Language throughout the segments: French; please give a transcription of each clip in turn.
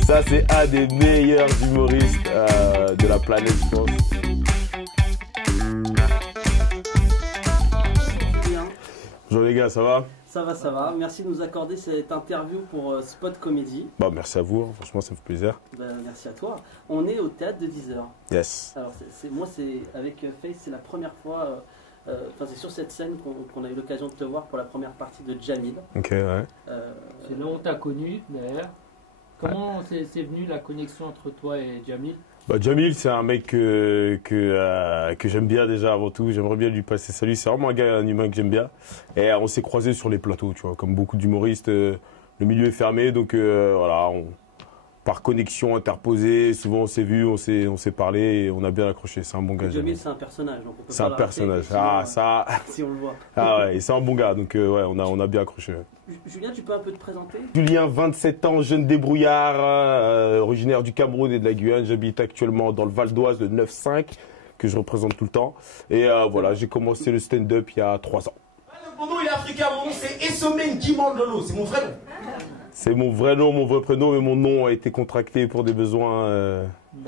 Ça, c'est un des meilleurs humoristes de la planète, je pense. Bonjour les gars, ça va? Ça va, ça va. Merci de nous accorder cette interview pour Spot Comedy. Bah, merci à vous, hein. Franchement, ça me fait plaisir. Merci à toi. On est au théâtre de 10h. Yes. Alors, moi, c'est avec Face, c'est la première fois, c'est sur cette scène qu'on a eu l'occasion de te voir pour la première partie de Jamil. Ok, ouais. C'est là où on t'a connu, d'ailleurs. Comment c'est venu la connexion entre toi et Jamil? Bah, Jamil, c'est un mec que j'aime bien déjà avant tout. J'aimerais bien lui passer salut. C'est vraiment un humain que j'aime bien. Et on s'est croisés sur les plateaux, tu vois. Comme beaucoup d'humoristes, le milieu est fermé. Donc voilà, par connexion interposée, souvent on s'est vu, on s'est parlé et on a bien accroché. C'est un bon gars. Jamil, c'est un personnage. C'est un personnage. Ah, ça. Si on le voit. Ah ouais, et c'est un bon gars. Donc ouais, on a bien accroché. Julien, tu peux un peu te présenter? Julien, 27 ans, jeune débrouillard, originaire du Cameroun et de la Guyane. J'habite actuellement dans le Val d'Oise de 9-5, que je représente tout le temps. Et voilà, j'ai commencé le stand-up il y a 3 ans. Mon nom il est africain, mon nom c'est Essomé Ngimandolo, c'est mon vrai nom. C'est mon vrai nom, mon vrai prénom, mais mon nom a été contracté pour des besoins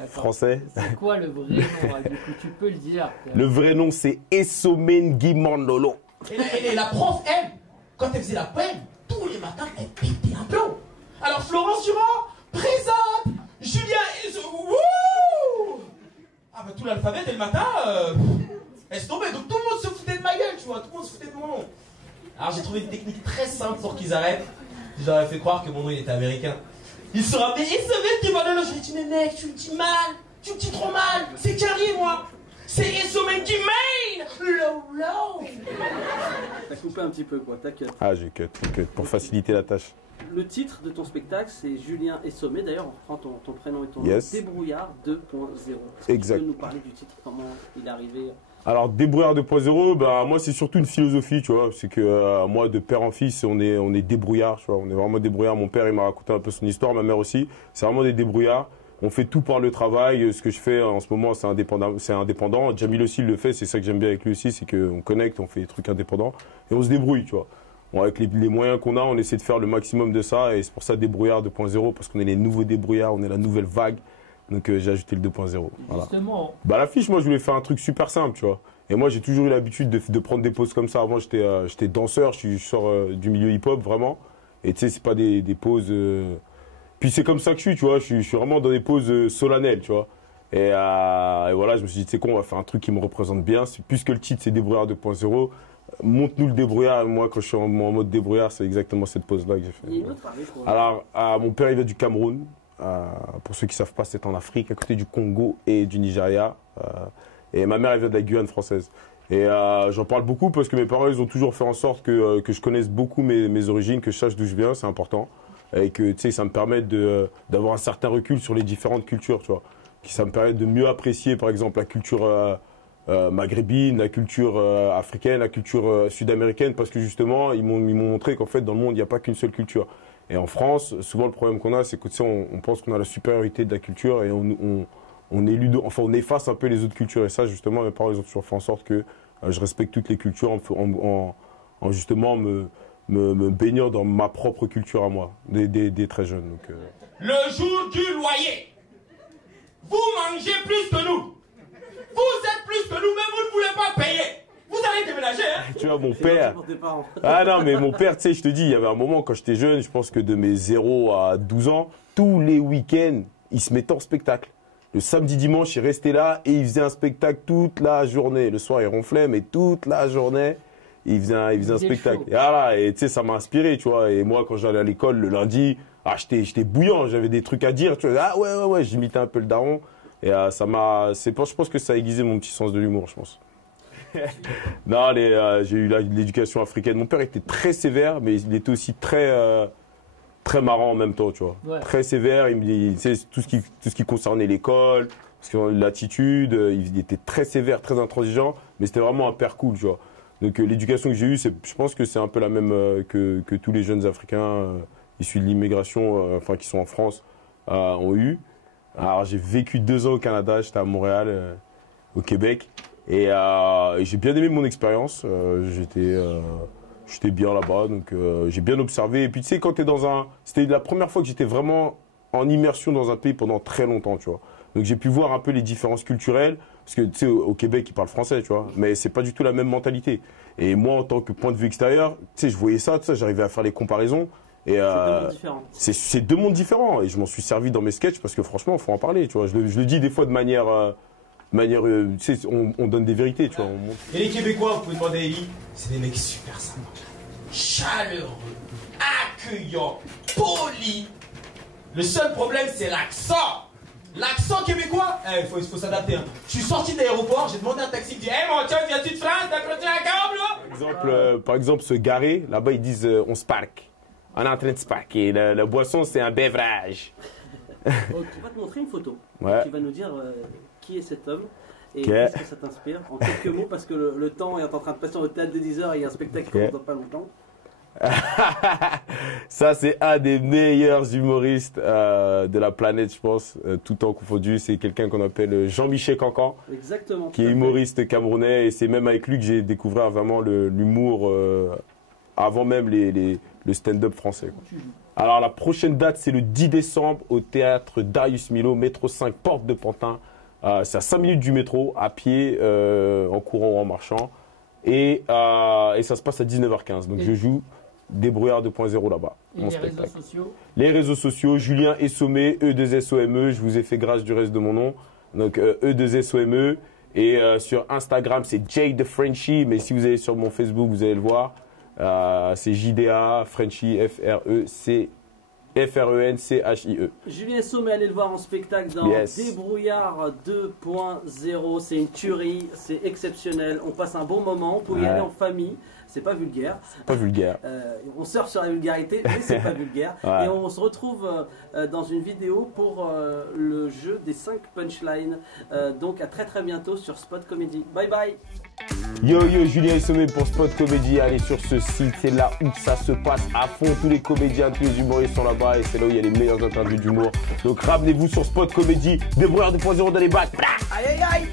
français. C'est quoi le vrai nom? Du coup, tu peux le dire. Le vrai nom, c'est Essomé Ngimandolo. Et la prof, elle, quand elle faisait la poème, tous les matins, elle pétait un plomb. Alors Florence Durand, présente, Julien, wouh. Ah bah tout l'alphabet dès le matin, elle se tombait. Donc tout le monde se foutait de ma gueule, tu vois, tout le monde se foutait de mon nom. Alors j'ai trouvé une technique très simple pour qu'ils arrêtent. Je leur ai fait croire que mon nom il était américain. Ils se rappelaient, et ce mec qui va là, je lui ai dit, mais mec, tu me dis mal, tu me dis trop mal, c'est carré moi. C'est Essomé qui main, low. T'as coupé un petit peu, quoi, t'as cut. Ah, j'ai cut, pour faciliter la tâche. Le titre de ton spectacle, c'est Julien Essomé. D'ailleurs, on reprend ton prénom et ton nom. Yes. Débrouillard 2.0. Exact. Tu peux nous parler du titre, comment il est arrivé? Alors, Débrouillard 2.0, bah, moi, c'est surtout une philosophie, tu vois. C'est que moi, de père en fils, on est débrouillard, tu vois. On est vraiment débrouillard. Mon père, il m'a raconté un peu son histoire, ma mère aussi. C'est vraiment des débrouillards. On fait tout par le travail. Ce que je fais en ce moment, c'est indépendant. Jamil aussi le fait. C'est ça que j'aime bien avec lui aussi, c'est qu'on connecte, on fait des trucs indépendants et on se débrouille, tu vois. Bon, avec les moyens qu'on a, on essaie de faire le maximum de ça et c'est pour ça Débrouillard 2.0 parce qu'on est les nouveaux débrouillards, on est la nouvelle vague. Donc j'ai ajouté le 2.0. Voilà. Justement. Bah l'affiche, moi je voulais faire un truc super simple, tu vois. Et moi j'ai toujours eu l'habitude de prendre des poses comme ça. Avant j'étais danseur, je sors du milieu hip-hop vraiment. Et tu sais, c'est pas des poses. Puis c'est comme ça que je suis, tu vois. Je suis vraiment dans des poses solennelles, tu vois. Et voilà, je me suis dit, tu sais quoi, on va faire un truc qui me représente bien. Puisque le titre c'est Débrouillard 2.0, montre-nous le débrouillard. Moi, quand je suis en mode débrouillard, c'est exactement cette pose-là que j'ai fait. Il y a une autre parée pour Alors, mon père, il vient du Cameroun. Pour ceux qui ne savent pas, c'est en Afrique, à côté du Congo et du Nigeria. Et ma mère, elle vient de la Guyane française. Et j'en parle beaucoup parce que mes parents, ils ont toujours fait en sorte que je connaisse beaucoup mes origines, que je sache d'où je viens, c'est important. Et que, tu sais, ça me permet d'avoir un certain recul sur les différentes cultures, tu vois. Ça me permet de mieux apprécier, par exemple, la culture maghrébine, la culture africaine, la culture sud-américaine, parce que justement, ils m'ont montré qu'en fait, dans le monde, il n'y a pas qu'une seule culture. Et en France, souvent, le problème qu'on a, c'est que, tu sais, on pense qu'on a la supériorité de la culture et on efface un peu les autres cultures. Et ça, justement, mes parents, ils ont toujours fait en sorte que je respecte toutes les cultures en justement me baignant dans ma propre culture à moi, dès très jeune. Donc, Le jour du loyer, vous mangez plus que nous. Vous êtes plus que nous, mais vous ne voulez pas payer. Vous allez déménager, hein? Tu vois, mon père... pour tes parents. Ah non, mais mon père, tu sais, je te dis, il y avait un moment, quand j'étais jeune, je pense que de mes 0 à 12 ans, tous les week-ends, il se mettait en spectacle. Le samedi, dimanche, il restait là et il faisait un spectacle toute la journée. Le soir, il ronflait, mais toute la journée, il faisait un spectacle. Et voilà, et tu sais, ça m'a inspiré, tu vois. Et moi, quand j'allais à l'école le lundi, j'étais bouillant, j'avais des trucs à dire, tu vois. Ah ouais, j'imitais un peu le daron. Et je pense que ça a aiguisé mon petit sens de l'humour, je pense. Non, j'ai eu l'éducation africaine. Mon père était très sévère, mais il était aussi très marrant en même temps, tu vois. Ouais. Très sévère, il sait tout ce qui concernait l'école, l'attitude, il était très sévère, très intransigeant, mais c'était vraiment un père cool, tu vois. Donc l'éducation que j'ai eue, je pense que c'est un peu la même que tous les jeunes Africains issus de l'immigration, qui sont en France, ont eu. Alors j'ai vécu 2 ans au Canada, j'étais à Montréal, au Québec. Et j'ai bien aimé mon expérience. J'étais bien là-bas, donc j'ai bien observé. Et puis tu sais, quand tu es dans un... C'était la première fois que j'étais vraiment en immersion dans un pays pendant très longtemps, tu vois. Donc j'ai pu voir un peu les différences culturelles, parce que tu sais, au Québec, ils parlent français, tu vois, mais c'est pas du tout la même mentalité. Et moi, en tant que point de vue extérieur, tu sais, je voyais ça, j'arrivais à faire les comparaisons. Et c'est deux mondes différents. Et je m'en suis servi dans mes sketchs, parce que franchement, il faut en parler, tu vois. Je le dis des fois de manière tu sais, on donne des vérités, tu vois. Et les Québécois, vous pouvez demander à Eli, c'est des mecs super sympas, chaleureux, accueillants, polis. Le seul problème, c'est l'accent. L'accent québécois, il faut s'adapter. Hein. Je suis sorti de l'aéroport, j'ai demandé à un taxi qui dit « Hey mon chum, viens-tu de France, t'as crotté un câble là ?» Par exemple, se garer, là-bas ils disent on se parque. On est en train de se parquer. La boisson, c'est un beverage. On va te montrer une photo. Ouais. Tu vas nous dire qui est cet homme et qu'est-ce que ça t'inspire en quelques mots, parce que le temps est en train de passer au théâtre de 10h et il y a un spectacle qui commence dans pas longtemps. Ça, c'est un des meilleurs humoristes de la planète, je pense, tout temps confondu. C'est quelqu'un qu'on appelle Jean-Michel Cancan. Exactement. Qui est humoriste camerounais. Et c'est même avec lui que j'ai découvert vraiment l'humour avant même le stand-up français, quoi. Alors, la prochaine date, c'est le 10 décembre au théâtre Darius Milhaud, métro 5, porte de Pantin. C'est à 5 minutes du métro, à pied, en courant ou en marchant. Et ça se passe à 19h15. Donc, je joue Débrouillard 2.0 là-bas. Et les réseaux sociaux? Les réseaux sociaux, Julien Essomé, E2SOME. Je vous ai fait grâce du reste de mon nom. Donc, E2SOME. Et sur Instagram, c'est Jay the Frenchie. Mais si vous allez sur mon Facebook, vous allez le voir. C'est JDA Frenchie, F-R-E-N-C-H-I-E. Julien Sommet, allez le voir en spectacle dans Débrouillard 2.0. C'est une tuerie, c'est exceptionnel. On passe un bon moment, on peut y aller en famille. C'est pas vulgaire. C'est pas vulgaire. On surfe sur la vulgarité, mais c'est pas vulgaire. Ouais. Et on se retrouve dans une vidéo pour le jeu des 5 punchlines. Donc à très très bientôt sur Spot Comedy. Bye bye. Yo yo, Julien Essomé pour Spot Comedy. Allez sur ce site, c'est là où ça se passe à fond. Tous les comédiens, tous les humoristes sont là-bas et c'est là où il y a les meilleures interviews d'humour. Donc ramenez-vous sur Spot Comedy. Débrouillard 2.0 dans les bacs. Aïe aïe aïe.